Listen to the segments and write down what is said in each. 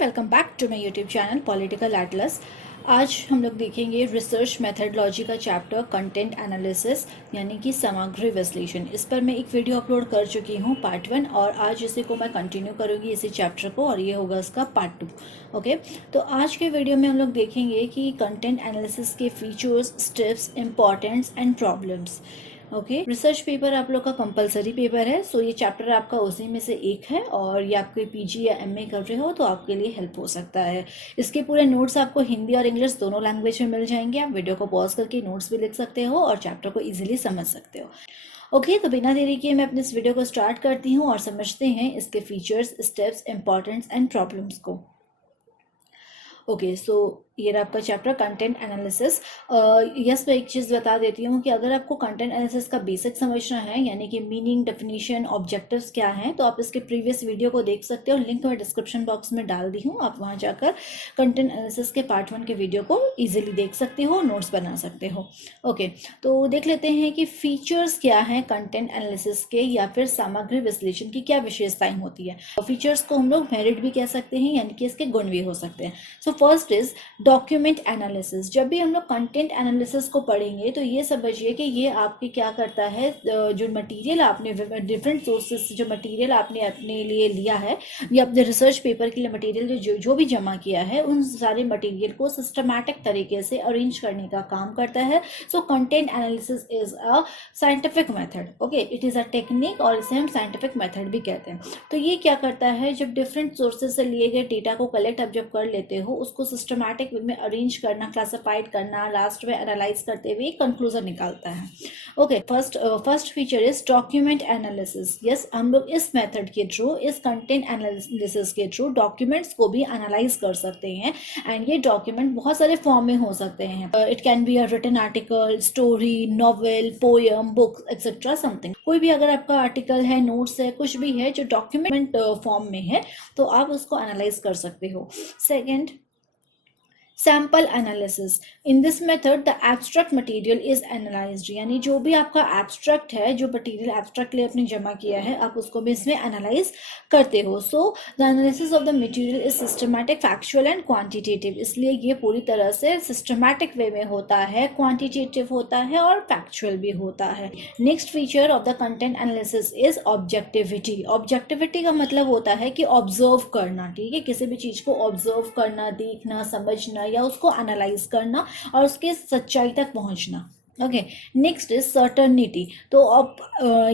Welcome back to my YouTube channel Political Atlas. आज हम लोग देखेंगे रिसर्च मेथडोलॉजी का चैप्टर कंटेंट एनालिसिस यानी कि सामग्री विश्लेषण। इस पर मैं एक वीडियो अपलोड कर चुकी हूँ पार्ट 1 और आज इसी को मैं कंटिन्यू करूँगी इसी चैप्टर को और ये होगा इसका पार्ट 2। ओके, तो आज के वीडियो में हम लोग देखेंगे कि कंटेंट एनालिसिस के features, steps, importance and problems. Okay, research paper आप लोग का कंपलसरी पेपर है, सो ये चैप्टर आपका उसी में से एक है और ये आपके पीजी या एमए कर रहे हो तो आपके लिए हेल्प हो सकता है। इसके पूरे नोट्स आपको हिंदी और इंग्लिश दोनों लैंग्वेज में मिल जाएंगे। आप वीडियो को पॉज करके नोट्स भी लिख सकते हो और चैप्टर को इजीली समझ सकते हो। ओके, तो बिना देरी किए मैं अपने इस वीडियो को स्टार्ट करती हूँ और समझते हैं इसके features, steps, importance and problems को। ओके, सो ये रहा आपका चैप्टर कंटेंट एनालिसिस। यस, मैं एक चीज़ बता देती हूँ कि अगर आपको कंटेंट एनालिसिस का बेसिक समझना है यानी कि मीनिंग, डेफिनेशन, ऑब्जेक्टिव्स क्या हैं, तो आप इसके प्रीवियस वीडियो को देख सकते हो। लिंक मैं डिस्क्रिप्शन बॉक्स में डाल दी हूँ, आप वहाँ जाकर कंटेंट एनालिसिस के पार्ट 1 के वीडियो को ईजिली देख सकते हो, नोट्स बना सकते हो। ओके, तो देख लेते हैं कि फीचर्स क्या हैं कंटेंट एनालिसिस के या फिर सामग्री विश्लेषण की क्या विशेषताएं होती है। फीचर्स को हम लोग मेरिट भी कह सकते हैं यानी कि इसके गुण भी हो सकते हैं। So first is document analysis. जब भी हम लोग कंटेंट एनालिसिस को पढ़ेंगे तो ये समझिए कि ये आपके क्या करता है, जो मटेरियल आपने डिफरेंट सोर्सेस से जो मटेरियल आपने अपने लिए लिया है या अपने रिसर्च पेपर के लिए मटेरियल जो भी जमा किया है, उन सारे मटेरियल को सिस्टमैटिक तरीके से अरेंज करने का काम करता है। So content analysis is a scientific method. Okay, it is a technique और इसे हम साइंटिफिक मेथड भी कहते हैं। तो ये क्या करता है, जब डिफरेंट सोर्सेज से लिए गए डेटा को कलेक्ट आप जब कर लेते हो, उसको सिस्टमैटिक में अरेंज करना, क्लासिफाइड करना, लास्ट में एनालाइज करते हुए कंक्लूजन निकालता है। Okay, first feature is document analysis. Yes, हम लोग इस मेथड के थ्रू, इस कंटेंट एनालिसिस के थ्रू डॉक्यूमेंट्स को भी एनालाइज कर सकते हैं एंड ये डॉक्यूमेंट बहुत सारे फॉर्म में हो सकते हैं। It can be a written article, story, novel, poem, book etcetera something. कोई भी अगर आपका आर्टिकल है, नोट्स है, कुछ भी है जो डॉक्यूमेंट फॉर्म में है तो आप उसको एनालाइज कर सकते हो। Second, sample analysis. In this method the abstract material is analysed, यानी जो भी आपका एब्स्ट्रैक्ट है, जो मटेरियल एब्स्ट्रैक्ट लिए आपने जमा किया है, आप उसको भी इसमें एनालाइज करते हो। So the analysis of the material is systematic, factual and quantitative. इसलिए ये पूरी तरह से सिस्टमैटिक वे में होता है, क्वांटिटेटिव होता है और फैक्चुअल भी होता है। Next feature of the content analysis is objectivity. Objectivity का मतलब होता है कि ऑब्जर्व करना, ठीक है, किसी भी चीज को ऑब्जर्व करना, देखना, समझना या उसको एनालाइज करना और उसके सच्चाई तक पहुंचना। Okay, next is certainty. तो अब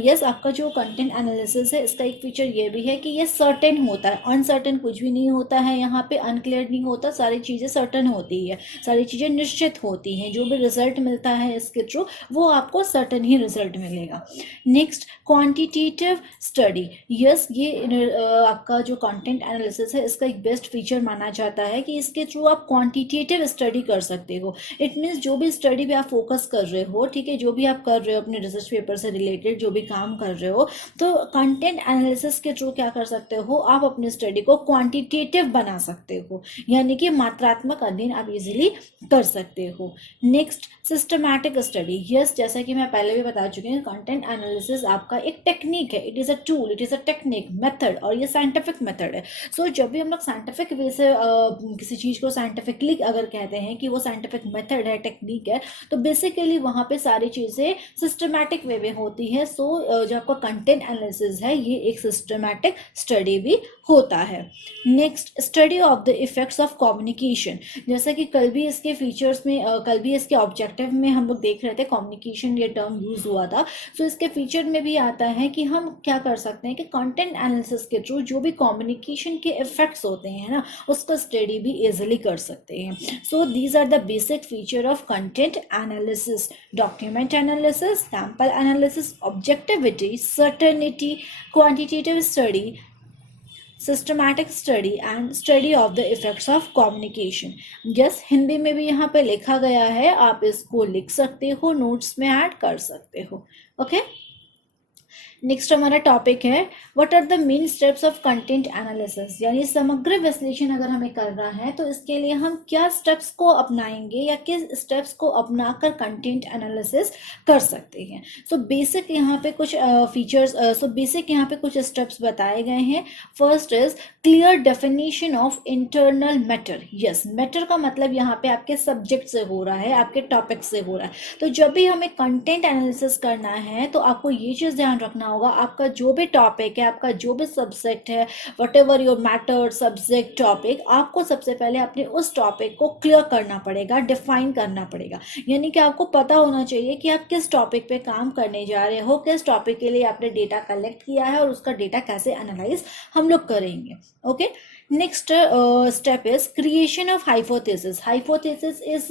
यस, आपका जो कंटेंट एनालिसिस है इसका एक फीचर ये भी है कि ये सर्टेन होता है। अनसर्टेन कुछ भी नहीं होता है, यहाँ पे अनक्लियर नहीं होता, सारी चीज़ें सर्टन होती है, सारी चीज़ें निश्चित होती हैं। जो भी रिजल्ट मिलता है इसके थ्रू वो आपको सर्टन ही रिजल्ट मिलेगा। Next, quantitative study. यस, ये आपका जो कंटेंट एनालिसिस है इसका एक बेस्ट फीचर माना जाता है कि इसके थ्रू आप क्वांटिटेटिव स्टडी कर सकते हो। इट मीन्स जो भी स्टडी पे आप फोकस कर रहे हो, ठीक है, जो भी आप कर रहे हो अपने रिसर्च पेपर से रिलेटेड जो भी काम कर रहे हो, तो कंटेंट एनालिसिस के थ्रू क्या कर सकते हो, आप अपनी स्टडी को क्वांटिटेटिव बना सकते हो, यानी कि मात्रात्मक अध्ययन आप इजीली कर सकते हो। Next, systematic study. यस, जैसा कि मैं पहले भी बता चुकी हूँ, कंटेंट एनालिसिस आपका एक टेक्निक है, it is a tool, it is a technique, method, और ये साइंटिफिक मेथड है। सो जब भी हम लोग साइंटिफिक वे से किसी चीज़ को साइंटिफिकली अगर कहते हैं कि वो साइंटिफिक मेथड है, टेक्निक है, तो बेसिकली वहाँ पे सारी चीज़ें सिस्टमैटिक वे में होती है। सो जो आपका कंटेंट एनालिसिस है ये एक सिस्टमैटिक स्टडी भी होता है। Next, study of the effects of communication. जैसा कि कल भी इसके फीचर्स में, कल भी इसके ऑब्जेक्टिव में हम लोग देख रहे थे, कम्युनिकेशन ये टर्म यूज हुआ था। सो इसके फीचर में भी आता है कि हम क्या कर सकते हैं कि कंटेंट एनालिसिस के थ्रू जो भी कम्युनिकेशन के इफेक्ट्स होते हैं ना, उसका स्टडी भी इजीली कर सकते हैं। So these are the basic feature of content analysis: document analysis, sample analysis, objectivity, certainty, quantitative study, systematic study and study of the effects of communication. Just Hindi में भी यहाँ पे लिखा गया है, आप इसको लिख सकते हो, नोट्स में ऐड कर सकते हो। ओके, नेक्स्ट हमारा टॉपिक है what are the main steps of content analysis, यानी समग्र विश्लेषण अगर हमें करना है तो इसके लिए हम क्या स्टेप्स को अपनाएंगे या किस स्टेप्स को अपनाकर कंटेंट एनालिसिस कर सकते हैं। सो बेसिक यहाँ पे कुछ फीचर्स बेसिक यहाँ पे कुछ स्टेप्स बताए गए हैं। First is clear definition of internal matter. Yes, matter का मतलब यहाँ पे आपके सब्जेक्ट से हो रहा है, आपके टॉपिक से हो रहा है। तो जब भी हमें कंटेंट एनालिसिस करना है तो आपको ये चीज़ ध्यान रखना होगा, आपका जो भी टॉपिक है, आपका जो भी सब्जेक्ट है, what ever your matter subject topic, आपको सबसे पहले अपने उस टॉपिक को क्लियर करना पड़ेगा, डिफाइन करना पड़ेगा। यानी कि आपको पता होना चाहिए कि आप किस टॉपिक पे काम करने जा रहे हो, किस टॉपिक के लिए आपने डेटा कलेक्ट किया है और उसका डेटा कैसे एनालाइज हम लोग करेंगे। Okay, next step is creation of hypothesis. Hypothesis is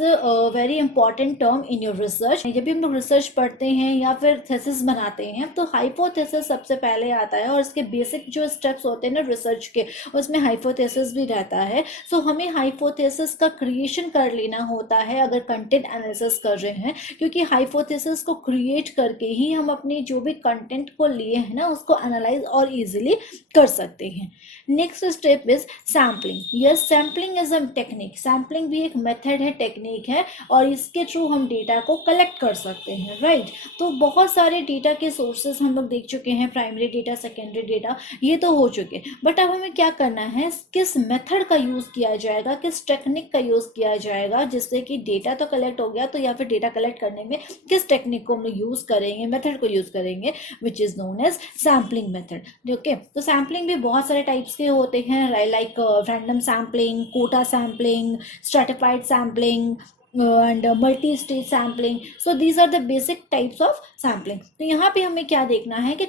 very important term in your research. जब भी हम लोग रिसर्च पढ़ते हैं या फिर थेसिस बनाते हैं तो हाइपोथेसिस सबसे पहले आता है और इसके बेसिक जो स्टेप्स होते हैं ना रिसर्च के, उसमें हाइपोथेसिस भी रहता है। सो हमें हाइपोथेसिस का क्रिएशन कर लेना होता है अगर कंटेंट एनालिसिस कर रहे हैं, क्योंकि हाइपोथेसिस को क्रिएट करके ही हम अपने जो भी कंटेंट को लिए हैं ना उसको एनालाइज और इजीली कर सकते हैं। Next step is sampling. Yes, sampling is a technique. Sampling भी एक मेथड है, टेक्निक है, और इसके थ्रू हम डेटा को कलेक्ट कर सकते हैं, राइट। तो बहुत सारे डेटा के सोर्सेस हम लोग देख चुके हैं, प्राइमरी डेटा, सेकेंडरी डेटा, ये तो हो चुके। बट अब हमें क्या करना है, किस मेथड का यूज किया जाएगा, किस टेक्निक का यूज किया जाएगा, जिससे कि डेटा तो कलेक्ट हो गया, तो या फिर डेटा कलेक्ट करने में किस टेक्निक को हम लोग यूज करेंगे, मेथड को यूज करेंगे, which is known as sampling method. Okay, तो सैम्पलिंग भी बहुत सारे टाइप्स के होते हैं, like random sampling, quota sampling, stratified sampling and multi-stage sampling. So these are the basic types of sampling. तो यहाँ पे हमें क्या देखना है कि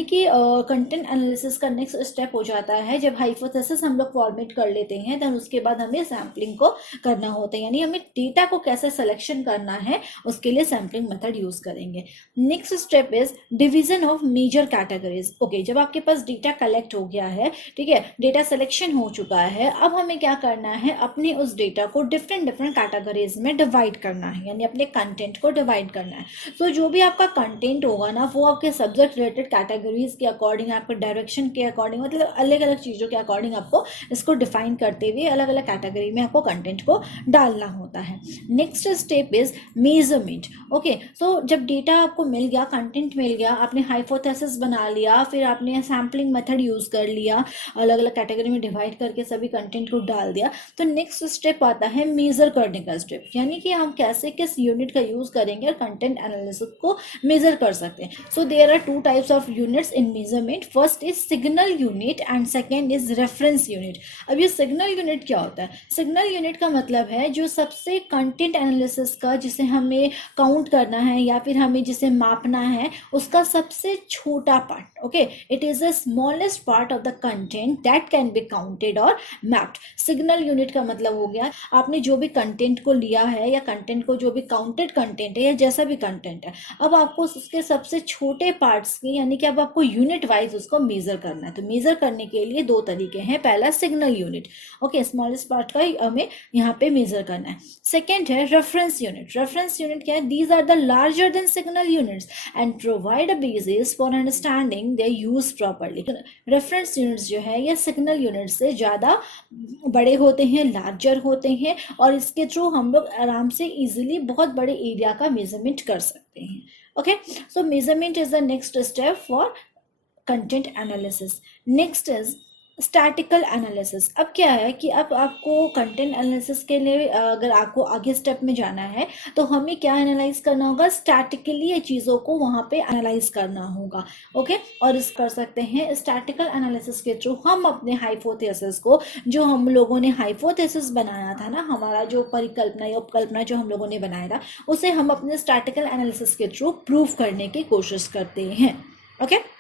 कंटेंट एनालिसिस का नेक्स्ट स्टेप हो जाता है जब हाइपोथेसिस हम लोग फॉर्मेट कर लेते हैं, देन उसके बाद हमें सैम्पलिंग को करना होता है, यानी हमें डेटा को कैसे सिलेक्शन करना है उसके लिए सैम्पलिंग मेथड यूज करेंगे। Next step is division of major categories. Okay, जब आपके पास डेटा कलेक्ट हो गया है, ठीक है, डेटा सिलेक्शन हो चुका है, अब हमें क्या करना है, अपने उस डेटा को डिफरेंट कैटेगरीज में डिवाइड करना है, यानी अपने कंटेंट को डिवाइड करना है। तो जो भी आपका कंटेंट होगा ना वो आपके सब्जेक्ट रिलेटेड कैटेगरीज के अकॉर्डिंग, आपके डायरेक्शन के अकॉर्डिंग, मतलब अलग अलग चीज़ों के अकॉर्डिंग आपको इसको डिफाइन करते हुए अलग अलग कैटेगरी में आपको कंटेंट को डालना होता है। Next step is measurement. Okay, so जब डेटा आपको मिल गया, कंटेंट मिल गया, आपने हाइपोथेसिस बना लिया, फिर आपने सैम्पलिंग मेथड यूज कर लिया, अलग अलग कैटेगरी में डिवाइड करके सभी कंटेंट को डाल दिया, तो नेक्स्ट स्टेप आता है मेजर करने का स्टेप, यानी कि हम कैसे किस यूनिट का यूज करेंगे और कंटेंट एनालिसिस को मेजर कर सकते हैं। So there are two types of units in measurement. First is signal unit and second is reference unit. अब ये सिग्नल यूनिट क्या होता है? सिग्नल यूनिट का मतलब है जो सबसे कंटेंट एनालिसिस का, जिसे हमें काउंट करना है या फिर हमें जिसे मापना है, उसका सबसे छोटा part. Okay, it is the smallest part of the content that can be counted और मैप्ड। सिग्नल यूनिट का मतलब हो गया आपने जो भी कंटेंट को लिया है या कंटेंट को, जो भी काउंटेड कंटेंट है या जैसा भी कंटेंट है, अब आपको उसके सबसे छोटे पार्ट्स की, यानी कि अब आपको यूनिट वाइज उसको मेजर करना है। तो मेजर करने के लिए दो तरीके हैं, पहला signal unit, okay, smallest part का हमें यहाँ पे मेजर करना है। सेकेंड है रेफरेंस यूनिट। रेफरेंस यूनिट क्या है? These are the larger than signal units and provide a basis for understanding their use properly. Reference units जो है ये सिग्नल यूनिट से ज़्यादा बड़े होते हैं, लार्जर होते हैं, और इसके थ्रू हम लोग आराम से इजीली बहुत बड़े एरिया का मेजरमेंट कर सकते हैं। Okay, so measurement is the next step for content analysis. Next is statistical analysis. अब क्या है कि अब आपको कंटेंट एनालिसिस के लिए अगर आपको आगे स्टेप में जाना है तो हमें क्या एनालाइज करना होगा? स्टैटिकली ये चीज़ों को वहाँ पे एनालाइज करना होगा। ओके, और इस कर सकते हैं स्टैटिकल एनालिसिस के थ्रू हम अपने हाइपोथेसिस को, जो हम लोगों ने हाइपोथेसिस बनाया था ना, हमारा जो परिकल्पना या उपकल्पना जो हम लोगों ने बनाया था, उसे हम अपने स्टैटिकल एनालिसिस के थ्रू प्रूव करने की कोशिश करते हैं। Okay,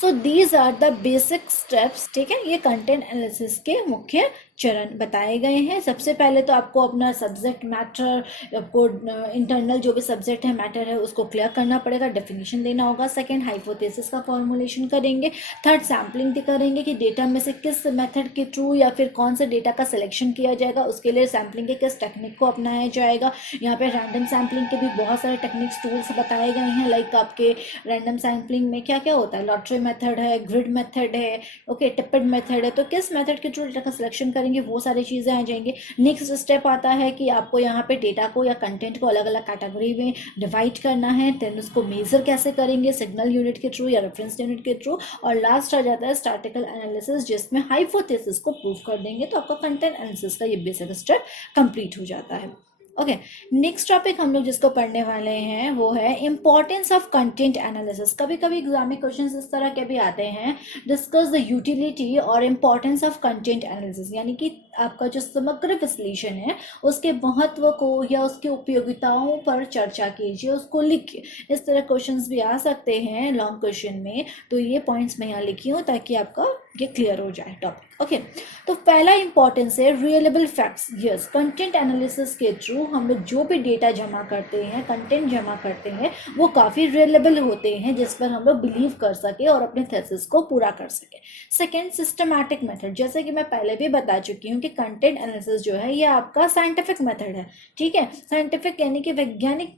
so these are the basic steps. ठीक है, ये कंटेंट एनालिसिस के मुख्य चरण बताए गए हैं। सबसे पहले तो आपको अपना सब्जेक्ट मैटर, आपको इंटरनल जो भी सब्जेक्ट है मैटर है उसको क्लियर करना पड़ेगा, डेफिनेशन देना होगा। सेकंड, हाइपोथेसिस का फॉर्मुलेशन करेंगे। थर्ड, सैम्पलिंग करेंगे कि डेटा में से किस मेथड के थ्रू या फिर कौन से डेटा का सिलेक्शन किया जाएगा, उसके लिए सैम्पलिंग के किस टेक्निक को अपनाया जाएगा। यहाँ पे रैंडम सैम्पलिंग के भी बहुत सारे टेक्निक्स टूल्स बताए गए हैं। लाइक आपके रैंडम सैम्पलिंग में क्या क्या होता है, लॉटरी मेथड है, ग्रिड मेथड है, ओके, टिप्पड मेथड है। तो किस मेथड के थ्रू डेटा का सिलेक्शन करेंगे वो सारी चीज़ें आ जाएंगी। नेक्स्ट स्टेप आता है कि आपको यहाँ पे डेटा को या कंटेंट को अलग अलग कैटेगरी में डिवाइड करना है, देन उसको मेजर कैसे करेंगे, सिग्नल यूनिट के थ्रू या रेफरेंस यूनिट के थ्रू। और लास्ट आ जाता है स्टैटिस्टिकल एनालिसिस, जिसमें हाइपोथेसिस को प्रूव कर देंगे। तो आपका कंटेंट एनालिसिस का ये बेसिक स्टेप कंप्लीट हो जाता है। ओके, नेक्स्ट टॉपिक हम लोग जिसको पढ़ने वाले हैं वो है इंपॉर्टेंस ऑफ कंटेंट एनालिसिस। कभी कभी एग्जाम में क्वेश्चंस इस तरह के भी आते हैं, डिस्कस द यूटिलिटी और इंपॉर्टेंस ऑफ कंटेंट एनालिसिस, यानी कि आपका जो समग्र विश्लेषण है उसके महत्व को या उसके उपयोगिताओं पर चर्चा कीजिए, उसको लिखिए। इस तरह क्वेश्चंस भी आ सकते हैं लॉन्ग क्वेश्चन में, तो ये पॉइंट्स मैं यहाँ लिखी हूँ ताकि आपका ये क्लियर हो जाए टॉपिक। ओके, तो पहला इंपॉर्टेंस है reliable facts. Yes, content analysis के थ्रू हम लोग जो भी डेटा जमा करते हैं, कंटेंट जमा करते हैं, वो काफ़ी रिलेबल होते हैं, जिस पर हम लोग बिलीव कर सके और अपने थीसिस को पूरा कर सके। Second, systematic method. जैसे कि मैं पहले भी बता चुकी हूँ कि कंटेंट एनालिसिस जो है ये आपका साइंटिफिक मेथड है, ठीक है। साइंटिफिक यानी कि वैज्ञानिक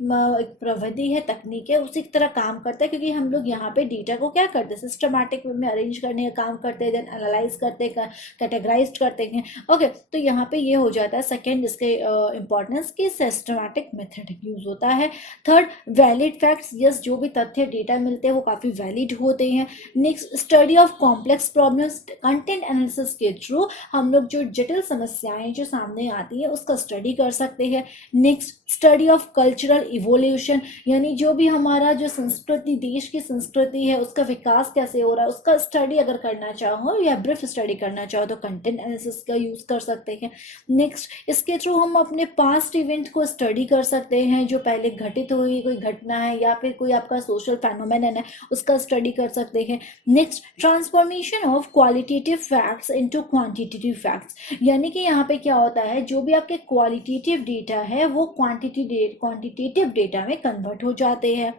एक प्रविधि है, तकनीक है, उसी की तरह काम करता है, क्योंकि हम लोग यहाँ पे डेटा को क्या करते हैं, सिस्टमैटिक में अरेंज करने का काम करते हैं, देन एनालाइज करते हैं, कैटेगराइज करते हैं। ओके, तो यहाँ पे ये हो जाता है सेकेंड इसके इंपॉर्टेंस की सिस्टमैटिक मेथड यूज होता है। Third, valid facts. यस, जो भी तथ्य डेटा मिलते हैं वो काफ़ी वैलिड होते हैं। Next, study of complex problems. Content analysis के थ्रू हम लोग जो जटिल समस्याएं जो सामने आती है उसका स्टडी कर सकते हैं। Next, study of cultural evolution, यानी जो भी हमारा जो संस्कृति, देश की संस्कृति है उसका विकास कैसे हो रहा है उसका स्टडी अगर करना चाहो या ब्रीफ स्टडी करना चाहो तो कंटेंट एनालिसिस का यूज कर सकते हैं। नेक्स्ट, इसके थ्रू हम अपने पास्ट इवेंट को स्टडी कर सकते हैं, जो पहले घटित हुई कोई घटना है या फिर कोई आपका सोशल फेनोमेनन है उसका स्टडी कर सकते हैं। Next, transformation of qualitative facts into quantitative facts, यानी कि यहाँ पे क्या होता है, जो भी आपके क्वालिटेटिव डेटा है वो क्वांटिटेटिव डेटा में कन्वर्ट हो जाते हैं।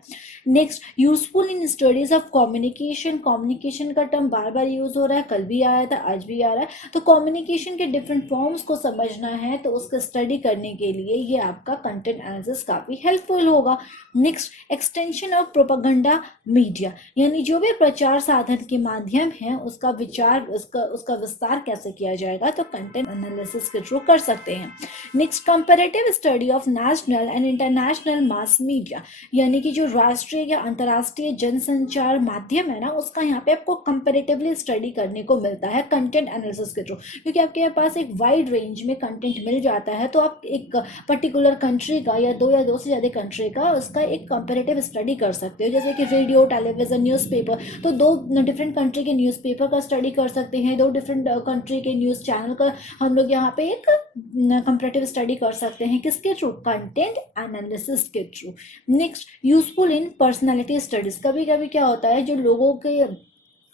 Next, useful in studies of communication. Communication का टर्म बार बार यूज हो रहा है, कल भी आया था, आज भी आ रहा है। तो कम्युनिकेशन के डिफरेंट फॉर्म्स को समझना है तो उसका स्टडी करने के लिए ये आपका कंटेंट एनालिसिस काफ़ी हेल्पफुल होगा। Next, extension of propaganda media, यानी जो भी प्रचार साधन के माध्यम है उसका उसका विस्तार कैसे किया जाएगा तो कंटेंट एनालिसिस के थ्रू कर सकते हैं। Next, comparative study of national and international mass media, यानी कि जो राष्ट्रीय या अंतर्राष्ट्रीय जनसंचार माध्यम है ना उसका यहाँ पे आपको कंपैरेटिवली स्टडी करने को मिलता है कंटेंट एनालिसिस के थ्रू, क्योंकि आपके पास एक वाइड रेंज में कंटेंट मिल जाता है तो आप एक पर्टिकुलर कंट्री का या दो से ज़्यादा कंट्री का उसका एक कंपैरेटिव स्टडी कर सकते हो। जैसे कि रेडियो, टेलीविजन, न्यूज़पेपर, तो दो डिफरेंट कंट्री के न्यूज़पेपर का स्टडी कर सकते हैं, दो डिफरेंट कंट्री के न्यूज़ चैनल का हम लोग यहाँ पे एक कंपैरेटिव स्टडी कर सकते हैं। किसके थ्रू, कंटेंट एनालिसिस के through. Next, useful in personality studies. कभी कभी क्या होता है जो लोगों के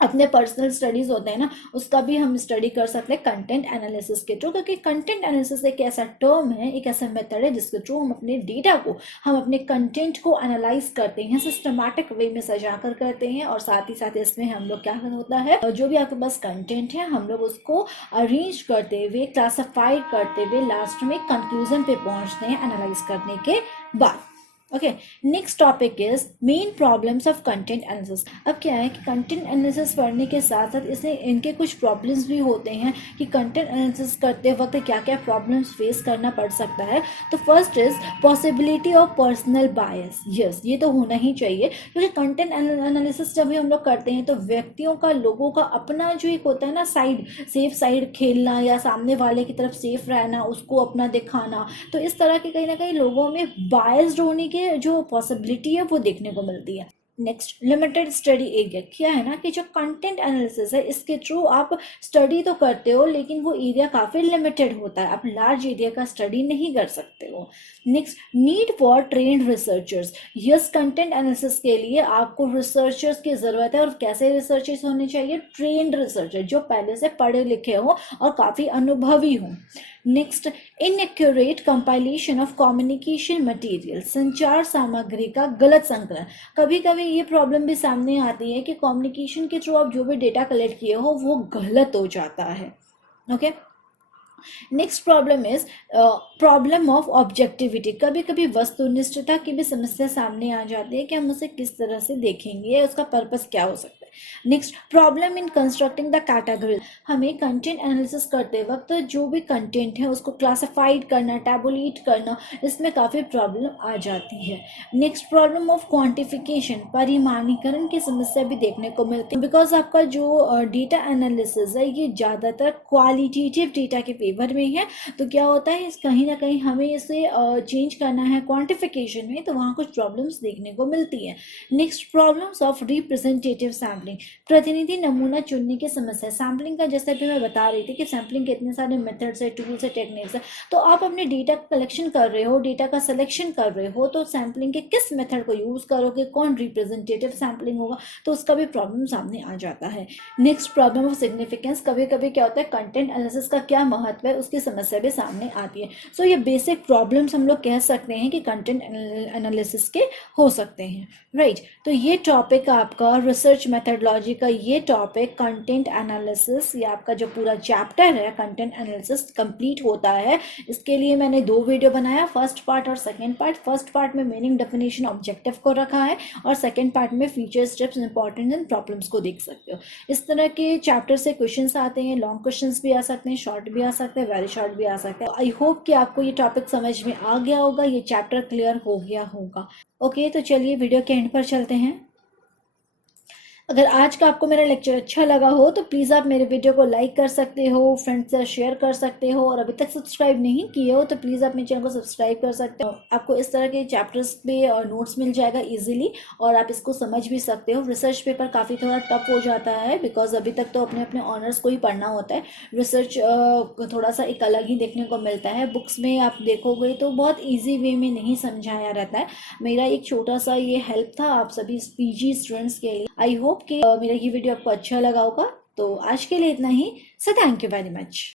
अपने पर्सनल स्टडीज़ होते हैं ना उसका भी हम स्टडी कर सकते हैं कंटेंट एनालिसिस के थ्रू, क्योंकि कंटेंट एनालिसिस एक ऐसा टर्म है, एक ऐसा मेथड है जिसके थ्रू हम अपने डेटा को, हम अपने कंटेंट को एनालाइज करते हैं, सिस्टमैटिक वे में सजा कर करते हैं। और साथ ही साथ इसमें हम लोग क्या होता है, जो भी आपके पास कंटेंट है हम लोग उसको अरेंज करते हुए, क्लासिफाइड करते हुए लास्ट में कंक्लूजन पे पहुंचते हैं एनालाइज करने के बाद। Okay, next topic is main problems of content analysis. अब क्या है कि कंटेंट एनालिसिस पढ़ने के साथ साथ इससे इनके कुछ प्रॉब्लम्स भी होते हैं कि कंटेंट एनालिसिस करते वक्त क्या क्या प्रॉब्लम्स फेस करना पड़ सकता है। तो first is possibility of personal bias. Yes, ये तो होना ही चाहिए, क्योंकि कंटेंट एनालिसिस जब भी हम लोग करते हैं तो व्यक्तियों का, लोगों का अपना जो एक होता है ना साइड, सेफ साइड खेलना या सामने वाले की तरफ सेफ रहना, उसको अपना दिखाना, तो इस तरह के कहीं ना कहीं लोगों में बायस्ड होने की जो पॉसिबिलिटी है वो देखने को मिलती है। Next, limited study area. क्या है ना कि जो कंटेंट एनालिसिस है इसके थ्रू आप स्टडी तो करते हो लेकिन वो एरिया काफ़ी लिमिटेड होता है, आप लार्ज एरिया का स्टडी नहीं कर सकते हो। Next, need for trend researchers. Yes, content analysis के लिए आपको रिसर्चर्स की ज़रूरत है, और कैसे रिसर्चर्स होने चाहिए? ट्रेंड रिसर्चर, जो पहले से पढ़े लिखे हो और काफ़ी अनुभवी हो। Next, inaccurate compilation of communication material. संचार सामग्री का गलत संकलन। कभी कभी ये प्रॉब्लम भी सामने आती है कि कम्युनिकेशन के थ्रू आप जो भी डेटा कलेक्ट किए हो वो गलत हो जाता है। Okay, next problem is problem of objectivity. कभी कभी वस्तुनिष्ठता की भी समस्या सामने आ जाती है कि हम उसे किस तरह से देखेंगे, उसका पर्पस क्या हो सकता है। Next, problem in constructing the category. हमें कंटेंट एनालिसिस करते वक्त जो भी कंटेंट है उसको क्लासिफाइड करना, टैबुलेट करना, इसमें काफ़ी प्रॉब्लम आ जाती है। नेक्स्ट, प्रॉब्लम ऑफ क्वांटिफिकेशन, परिमाणीकरण की समस्या भी देखने को मिलती है, बिकॉज आपका जो डेटा एनालिसिस है ये ज़्यादातर क्वालिटेटिव डेटा के फेवर में है। तो क्या होता है, इस कहीं ना कहीं हमें इसे चेंज करना है क्वांटिफिकेशन में, तो वहाँ कुछ प्रॉब्लम्स देखने को मिलती है। Next, problems of representative sampling, प्रतिनिधि नमूना चुनने की समस्या। सैम्पलिंग का जैसे भी मैं बता रही थी कि सैम्पलिंग के इतने सारे मेथड्स है, टूल्स है, टेक्निक्स है। तो आप अपने डेटा कलेक्शन कर रहे हो, डेटा का सिलेक्शन कर रहे हो, तो सैम्पलिंग के किस मेथड को यूज़ करोगे, कौन रिप्रेजेंटेटिव सैम्पलिंग होगा, तो उसका भी प्रॉब्लम सामने आ जाता है। Next, problem of significance. कभी कभी क्या होता है, कंटेंट एनालिसिस का क्या महत्व है उसकी समस्या भी सामने आती है। सो ये बेसिक प्रॉब्लम्स हम लोग कह सकते हैं कि कंटेंट एनालिसिस के हो सकते हैं, राइट। तो ये टॉपिक आपका रिसर्च मेथडोलॉजी का, ये टॉपिक कंटेंट एनालिसिस, ये आपका जो पूरा चैप्टर है कंटेंट एनालिसिस कंप्लीट होता है। इसके लिए मैंने 2 वीडियो बनाया, फर्स्ट पार्ट और सेकेंड पार्ट। फर्स्ट पार्ट में मीनिंग, डेफिनेशन, ऑब्जेक्टिव को रखा है, और सेकेंड पार्ट में features, tips, important and problems को देख सकते हो। इस तरह के चैप्टर से क्वेश्चंस आते हैं, लॉन्ग क्वेश्चंस भी आ सकते हैं, शॉर्ट भी आ सकते हैं, वेरी शॉर्ट भी आ सकते हैं। आई होप कि आपको ये टॉपिक समझ में आ गया होगा, ये चैप्टर क्लियर हो गया होगा। ओके, तो चलिए वीडियो के एंड पर चलते हैं। अगर आज का आपको मेरा लेक्चर अच्छा लगा हो तो प्लीज़ आप मेरे वीडियो को लाइक कर सकते हो, फ्रेंड्स से शेयर कर सकते हो, और अभी तक सब्सक्राइब नहीं किए हो तो प्लीज़ आप मेरे चैनल को सब्सक्राइब कर सकते हो। आपको इस तरह के चैप्टर्स पे नोट्स मिल जाएगा इजीली, और आप इसको समझ भी सकते हो। रिसर्च पेपर काफ़ी थोड़ा टफ हो जाता है, बिकॉज अभी तक तो अपने अपने ऑनर्स को ही पढ़ना होता है। रिसर्च थोड़ा सा एक अलग ही देखने को मिलता है, बुक्स में आप देखोगे तो बहुत ईजी वे में नहीं समझाया रहता है। मेरा एक छोटा सा ये हेल्प था आप सभी पीजी स्टूडेंट्स के लिए। आई होप कि मेरा ये वीडियो आपको अच्छा लगा होगा। तो आज के लिए इतना ही। So thank you very much.